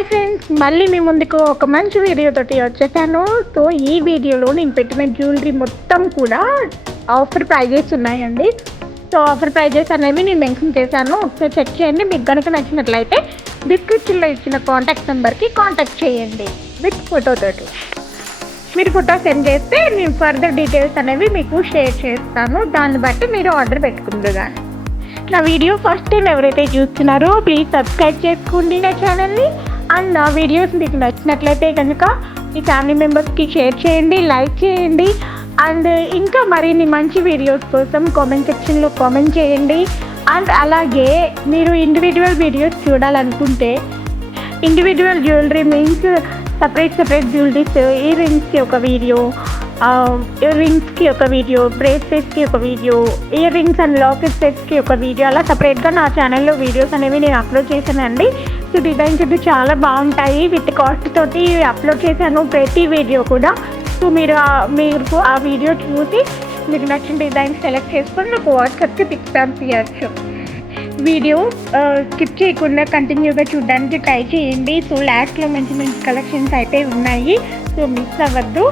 Hi friends, మళ్ళీ మీ ముందుకు ఒక మంచి వీడియోతోటి వచ్చేసాను. సో ఈ వీడియోలో నేను పెట్టిన జ్యువెలరీ మొత్తం కూడా ఆఫర్ ప్రైజెస్ ఉన్నాయండి. సో ఆఫర్ ప్రైజెస్ అనేవి నేను మెన్షన్ చేశాను, ఒకసారి చెక్ చేయండి. మీకు కనుక నచ్చినట్లయితే డిస్క్రిప్షన్లో ఇచ్చిన కాంటాక్ట్ నెంబర్కి కాంటాక్ట్ చేయండి విత్ ఫోటోతోటి. మీరు ఫోటో సెండ్ చేస్తే నేను ఫర్దర్ డీటెయిల్స్ అనేవి మీకు షేర్ చేస్తాను. దాన్ని బట్టి మీరు ఆర్డర్ పెట్టుకుంటారు. కానీ నా వీడియో ఫస్ట్ టైం ఎవరైతే చూస్తున్నారో ప్లీజ్ సబ్స్క్రైబ్ చేసుకోండి నా ఛానల్ని. అండ్ నా వీడియోస్ మీకు నచ్చినట్లయితే కనుక మీ ఫ్యామిలీ మెంబర్స్కి షేర్ చేయండి, లైక్ చేయండి. అండ్ ఇంకా మరిన్ని మంచి వీడియోస్ కోసం కామెంట్ సెక్షన్లో కామెంట్ చేయండి. అండ్ అలాగే మీరు ఇండివిజువల్ వీడియోస్ చూడాలనుకుంటే individual jewellery means separate jewelleries, ఇయర్ రింగ్స్కి ఒక వీడియో, ఇయర్ రింగ్స్కి ఒక వీడియో, బ్రేస్లెట్స్కి ఒక వీడియో, ఇయర్ రింగ్స్ అండ్ లాకెట్ సెట్స్కి ఒక వీడియో, అలా సపరేట్గా నా ఛానల్లో వీడియోస్ అనేవి నేను అప్లోడ్ చేశానండి. సో డిజైన్స్ అయితే చాలా బాగుంటాయి, విత్ కాస్ట్ తోటి అప్లోడ్ చేశాను ప్రతి వీడియో కూడా. సో మీరు ఆ వీడియో చూసి మీకు నచ్చిన డిజైన్ సెలెక్ట్ చేసుకొని నాకు వాట్సాప్కి పిక్స్ పంపించచ్చు. వీడియో స్కిప్ చేయకుండా కంటిన్యూగా చూడడానికి ట్రై చేయండి. సో లాస్ట్లో మంచి కలెక్షన్స్ అయితే ఉన్నాయి, సో మిస్ అవ్వద్దు.